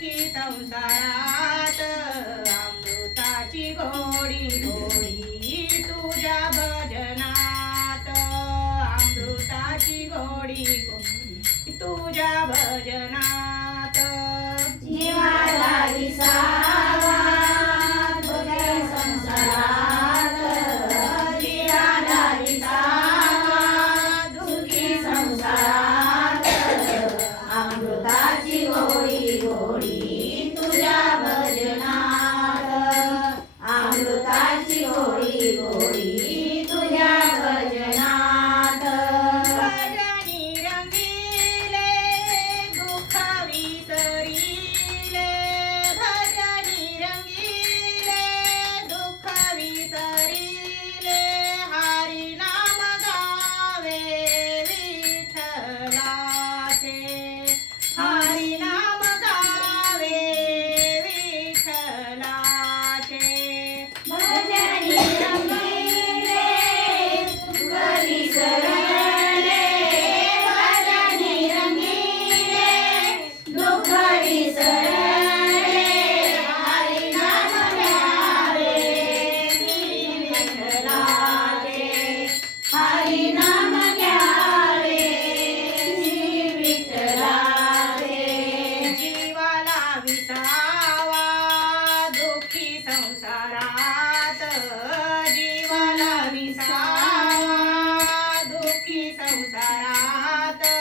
की संसारात अमृताची घोडी घोडी तुझ्या भजनात. अमृताची घोडी घोडी तुझ्या भजना ಮಾತಾ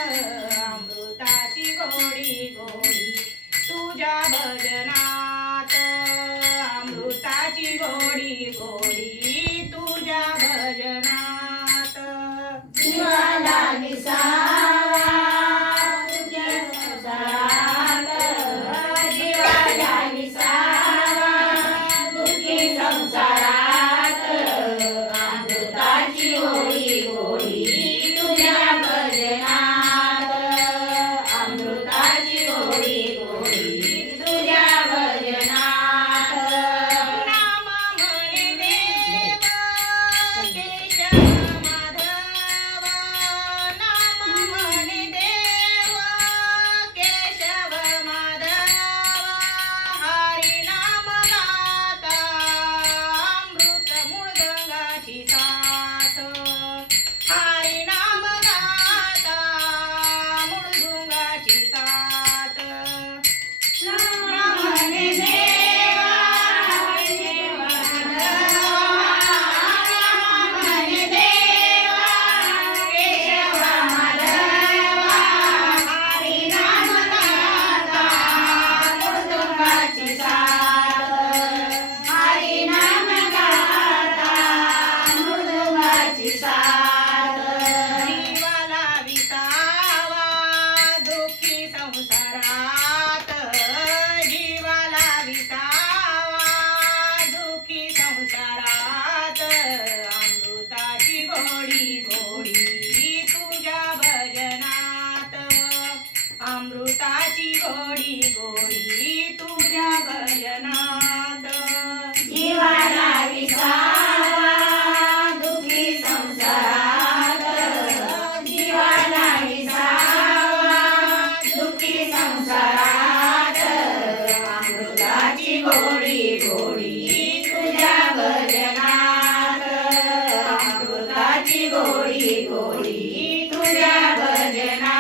संसारात अमृताची गोडी गोडी तुझ्या भजनात अमृताची गोडी गोडी तुझ्या भजनात